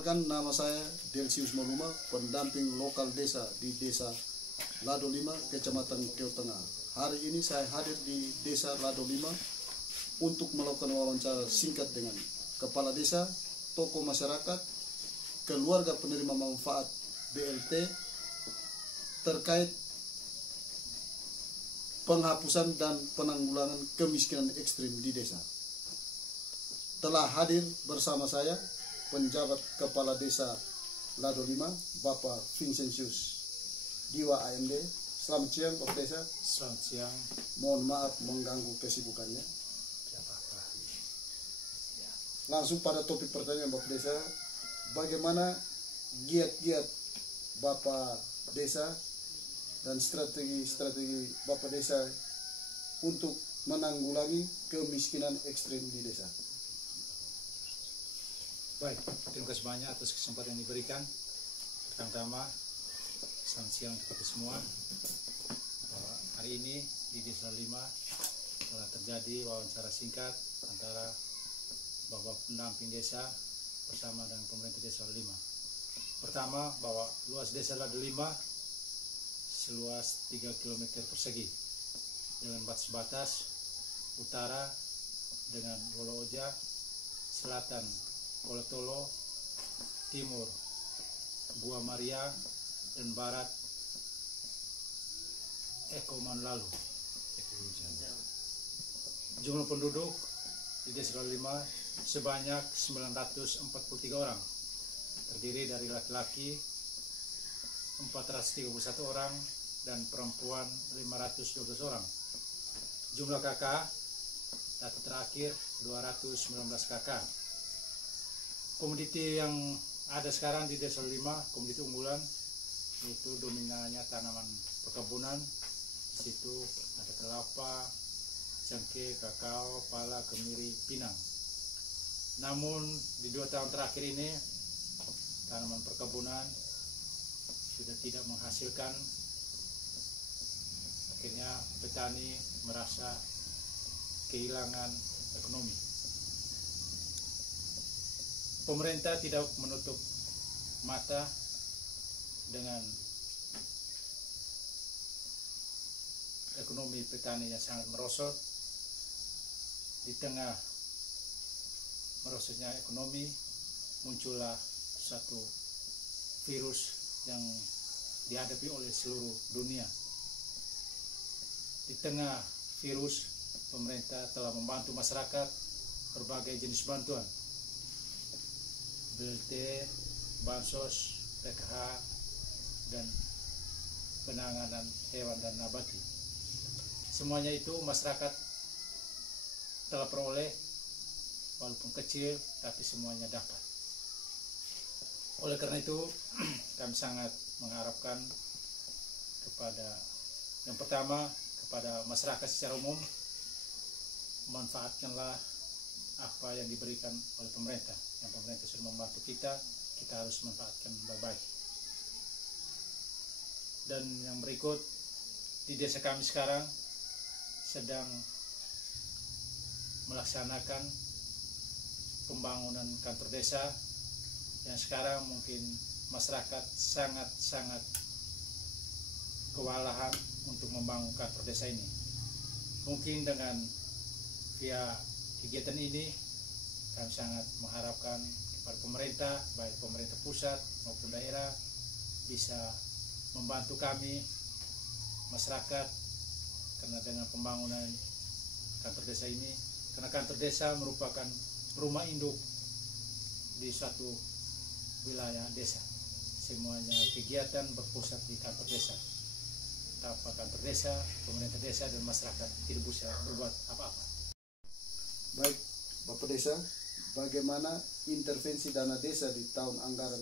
Perkenalkan, nama saya Delsius Maluma, pendamping lokal desa di Desa Lado 5, Kecamatan Keo Tengah. Hari ini saya hadir di Desa Lado 5 untuk melakukan wawancara singkat dengan kepala desa, tokoh masyarakat, keluarga penerima manfaat BLT terkait penghapusan dan penanggulangan kemiskinan ekstrim di desa. Telah hadir bersama saya penjabat kepala desa Lado 5, Bapak Vincentius Diwa AMD. Selamat siang Bapak Desa. Selamat siang. Mohon maaf mengganggu kesibukannya. Langsung pada topik pertanyaan Bapak Desa, bagaimana giat-giat Bapak Desa dan strategi Bapak Desa untuk menanggulangi kemiskinan ekstrim di desa? Baik, terima kasih banyak atas kesempatan yang diberikan. Pertama-tama, selamat siang untuk kita semua. Hari ini di Desa 5 telah terjadi wawancara singkat antara Bapak pendamping desa bersama dengan pemerintah Desa Lado 5. Pertama, bahwa luas Desa Lado 5 seluas 3 km persegi dengan batas utara dengan Wolo Oja, selatan Kolotolo, timur Gua Maria, dan barat Eko Manlalu. Jumlah penduduk di Desa Lado 5 sebanyak 943 orang, terdiri dari laki-laki 431 orang dan perempuan 512 orang. Jumlah kakak data terakhir 219 kakak. Komoditi yang ada sekarang di Desa 5, komoditi unggulan, itu dominannya tanaman perkebunan. Di situ ada kelapa, cengkeh, kakao, pala, kemiri, pinang. Namun di 2 tahun terakhir ini tanaman perkebunan sudah tidak menghasilkan. Akhirnya petani merasa kehilangan ekonomi. Pemerintah tidak menutup mata dengan ekonomi petani yang sangat merosot. Di tengah merosotnya ekonomi, muncullah satu virus yang dihadapi oleh seluruh dunia. Di tengah virus, pemerintah telah membantu masyarakat berbagai jenis bantuan, BLT, bansos, PKH, dan penanganan hewan dan nabati. Semuanya itu masyarakat telah peroleh, walaupun kecil, tapi semuanya dapat. Oleh karena itu, kami sangat mengharapkan kepada, yang pertama, kepada masyarakat secara umum, manfaatkanlah apa yang diberikan oleh pemerintah. Yang pemerintah sudah membantu kita harus manfaatkan baik-baik. Dan yang berikut, di desa kami sekarang sedang melaksanakan pembangunan kantor desa yang sekarang mungkin masyarakat sangat kewalahan untuk membangun kantor desa ini. Mungkin dengan via kegiatan ini kami sangat mengharapkan kepada pemerintah, baik pemerintah pusat maupun daerah, bisa membantu kami masyarakat, karena dengan pembangunan kantor desa ini, karena kantor desa merupakan rumah induk di suatu wilayah desa. Semuanya kegiatan berpusat di kantor desa. Tanpa kantor desa, pemerintah desa dan masyarakat tidak bisa berbuat apa-apa. Baik Bapak Desa, bagaimana intervensi dana desa di tahun anggaran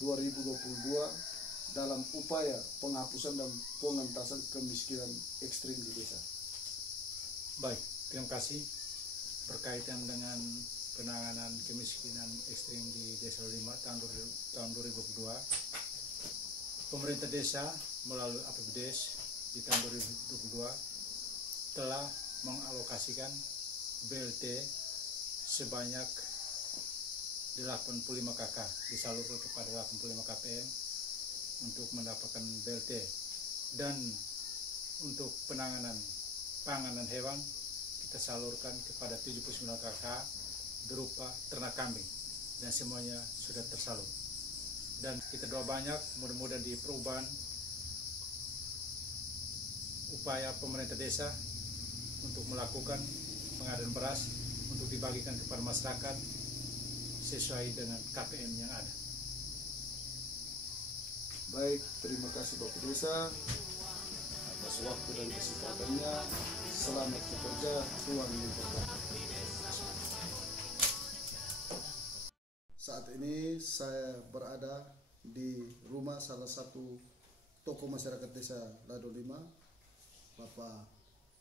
2022 dalam upaya penghapusan dan pengentasan kemiskinan ekstrim di desa? Baik, terima kasih. Berkaitan dengan penanganan kemiskinan ekstrim di Desa 5 tahun 2022, pemerintah desa melalui APBDes di tahun 2022 telah mengalokasikan BLT sebanyak 85 KK disalurkan kepada 85 KPM untuk mendapatkan BLT, dan untuk penanganan pangan dan hewan kita salurkan kepada 79 KK berupa ternak kambing, dan semuanya sudah tersalur. Dan kita doa banyak, mudah-mudahan di perubahan upaya pemerintah desa untuk melakukan pengadaan beras untuk dibagikan kepada masyarakat sesuai dengan KPM yang ada. Baik, terima kasih Bapak Desa atas waktu dan kesempatannya. Selamat bekerja, Tuhan memberkati. Saat ini saya berada di rumah salah satu tokoh masyarakat desa Lado Lima, Bapak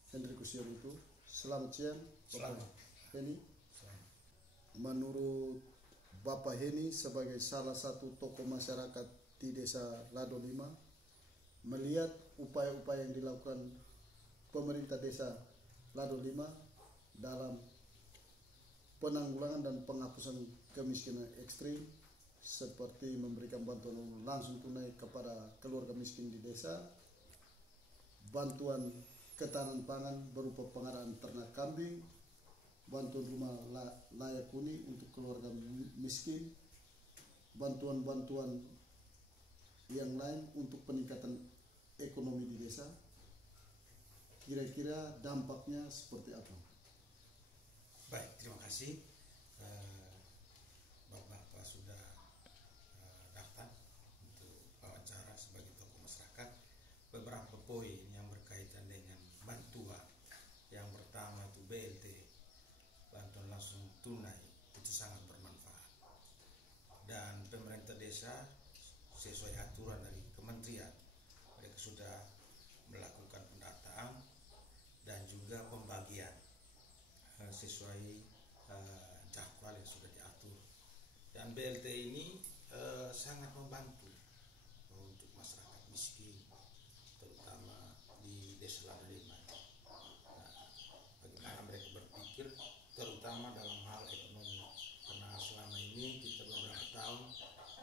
Hendrikus itu. Selamat siang, Bapak Heni. Menurut Bapak Heni sebagai salah satu tokoh masyarakat di desa Lado Lima, melihat upaya-upaya yang dilakukan pemerintah desa Lado Lima dalam penanggulangan dan penghapusan kemiskinan ekstrim, seperti memberikan bantuan langsung tunai kepada keluarga miskin di desa, bantuan ketahanan pangan berupa pengadaan ternak kambing, bantuan rumah layak huni untuk keluarga miskin, bantuan-bantuan yang lain untuk peningkatan ekonomi di desa. Kira-kira dampaknya seperti apa? Baik, terima kasih. Bapak-bapak sudah datang untuk wawancara sebagai tokoh masyarakat. Beberapa poin yang berkaitan dengan bantuan. Yang pertama itu BLT, bantuan langsung tunai, itu sangat bermanfaat. Dan pemerintah desa sesuai aturan dari kementerian, mereka sudah melakukan pendataan dan juga pembagian sesuai jadwal yang sudah diatur. Dan BLT ini sangat membantu untuk masyarakat miskin, terutama di desa Lado Lima. Bagaimana mereka berpikir, terutama dalam hal ekonomi, karena selama ini kita beberapa tahun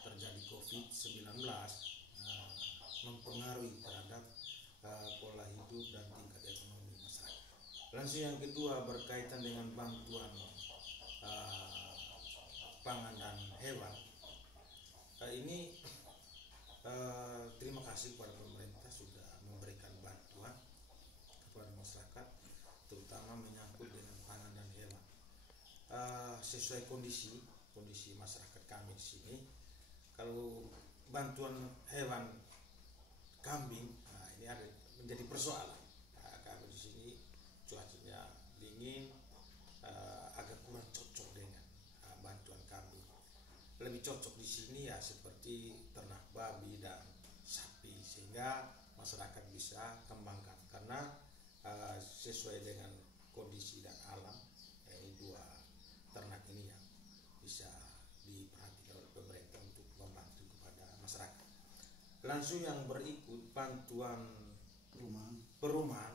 terjadi COVID-19 mempengaruhi terhadap pola hidup dan tingkat ekonomi masyarakat. Langsung yang kedua berkaitan dengan bantuan pangan dan hewan. Ini terima kasih kepada pemerintah sudah memberikan bantuan kepada masyarakat, terutama menyangkut dengan pangan dan hewan. Sesuai kondisi masyarakat kami di sini, kalau bantuan hewan kambing, ini ada menjadi persoalan. Kami di sini cuacanya dingin, agak kurang cocok dengan bantuan kambing. Lebih cocok di sini ya seperti ternak babi dan sapi, sehingga masyarakat bisa kembangkan karena sesuai dengan kondisi dan alam, ini dua ternak ini yang bisa diperhatikan oleh pemerintah untuk membantu kepada masyarakat. Langsung yang berikut bantuan perumahan.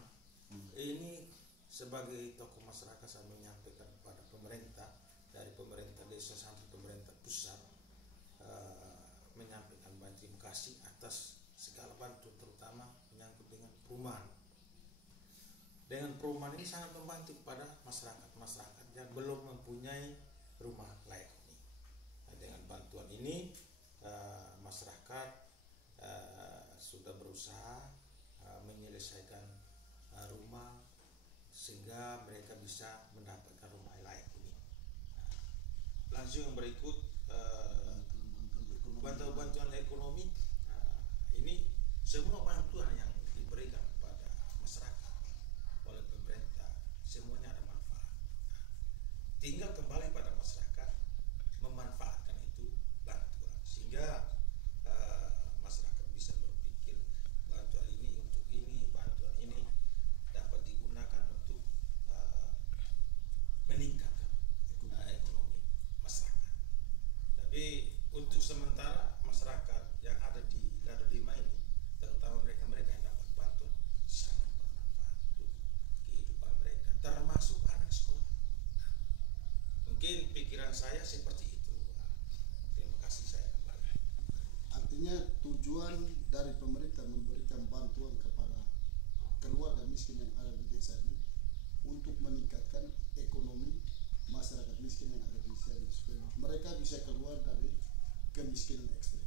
Ini sebagai tokoh masyarakat saya menyampaikan kepada pemerintah, dari pemerintah desa sampai pemerintah pusat, menyampaikan banyak terima kasih atas segala bantuan, terutama menyangkut dengan perumahan. Dengan perumahan ini sangat membantu kepada masyarakat yang belum mempunyai rumah layak huni. Dengan bantuan ini masyarakat sudah berusaha menyelesaikan rumah sehingga mereka bisa mendapatkan rumah layak huni. Langsung yang berikut bantuan ekonomi. Ini semua bantuan yang diberikan kepada masyarakat oleh pemerintah semuanya ada manfaat. Tinggal kembali pada masyarakat memanfaatkan itu bantuan, sehingga masyarakat bisa berpikir bantuan ini untuk ini, bantuan ini dapat digunakan untuk meningkatkan ekonomi masyarakat. Tapi untuk sementara masyarakat yang ada di Lado Lima ini, terutama mereka yang dapat bantuan, sangat bermanfaat untuk kehidupan mereka, termasuk anak sekolah. Mungkin miskin yang ada di sini supaya mereka bisa keluar dari kemiskinan ekstrim.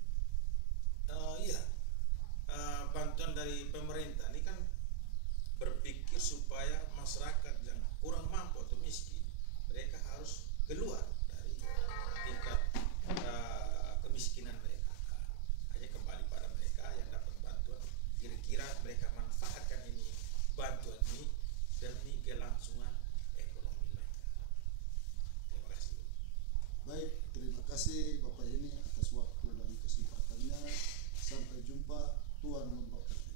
Iya, bantuan dari pemerintah ini kan berpikir supaya masyarakat yang kurang mampu atau miskin mereka harus keluar dari tingkat kemiskinan mereka. Hanya kembali pada mereka yang dapat bantuan, kira-kira mereka manfaatkan ini bantuan ini demi kelangsungan ekonomi mereka. Terima kasih. Baik, terima kasih Bapak ini atas waktu dan kesempatannya. Sampai jumpa, Tuhan memberkati.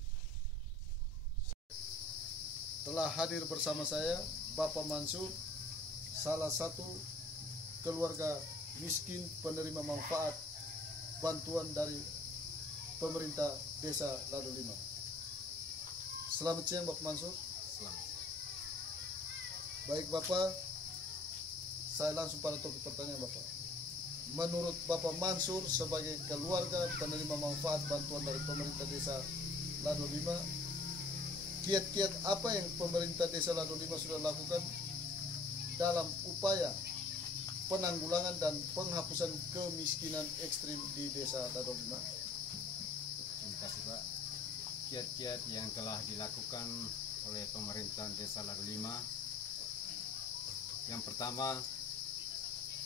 Telah hadir bersama saya Bapak Mansur, salah satu keluarga miskin penerima manfaat bantuan dari pemerintah Desa Lado Lima. Selamat siang Bapak Mansur. Selamat. Baik Bapak, saya langsung pada topik pertanyaan Bapak. Menurut Bapak Mansur sebagai keluarga penerima manfaat bantuan dari pemerintah Desa Lado Lima, kiat-kiat apa yang pemerintah Desa Lado Lima sudah lakukan dalam upaya penanggulangan dan penghapusan kemiskinan ekstrim di Desa Lado Lima? Terima kasih Pak. Kiat-kiat yang telah dilakukan oleh pemerintah Desa Lado Lima, yang pertama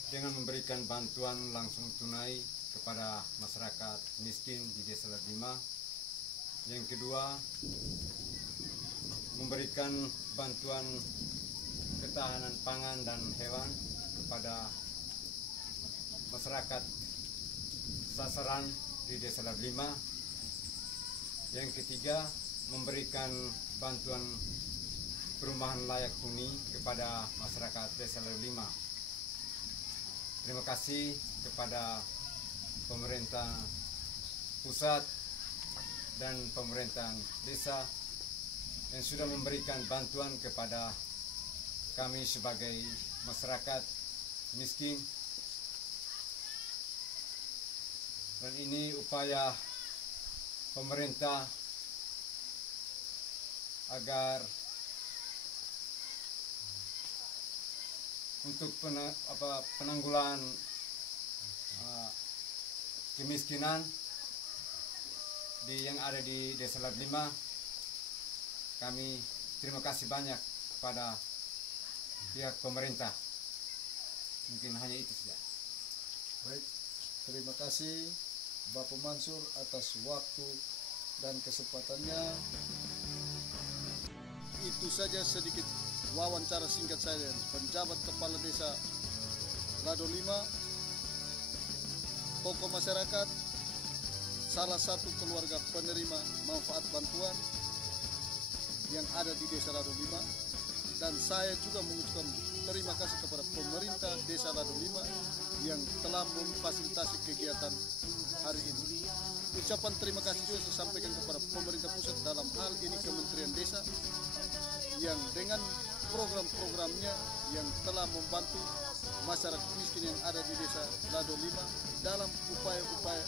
dengan memberikan bantuan langsung tunai kepada masyarakat miskin di Desa Lado Lima. Yang kedua, memberikan bantuan ketahanan pangan dan hewan kepada masyarakat sasaran di Desa Lado Lima. Yang ketiga, memberikan bantuan perumahan layak huni kepada masyarakat Desa Lado Lima. Terima kasih kepada pemerintah pusat dan pemerintah desa yang sudah memberikan bantuan kepada kami sebagai masyarakat miskin. Dan ini upaya pemerintah agar untuk penanggulangan kemiskinan yang ada di Desa Lado Lima. Kami terima kasih banyak kepada pihak pemerintah. Mungkin hanya itu saja. Baik, terima kasih Bapak Mansur atas waktu dan kesempatannya. Itu saja sedikit wawancara singkat saya dengan penjabat kepala Desa Lado Lima, tokoh masyarakat, salah satu keluarga penerima manfaat bantuan yang ada di Desa Lado Lima. Dan saya juga mengucapkan terima kasih kepada pemerintah Desa Lado Lima yang telah memfasilitasi kegiatan hari ini. Ucapan terima kasih juga saya sampaikan kepada pemerintah pusat, dalam hal ini Kementerian Desa, yang dengan program-programnya yang telah membantu masyarakat miskin yang ada di Desa Lado Lima dalam upaya-upaya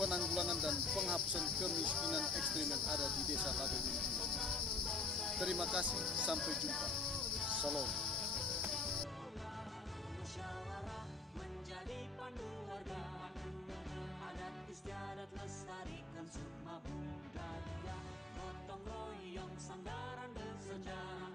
penanggulangan dan penghapusan kemiskinan ekstrim yang ada di Desa Lado Lima. Terima kasih, sampai jumpa. Salam. Musyawarah menjadi pandu warga, adat istiadat lestarikan sukma budaya, gotong royong sandaran bersejarah.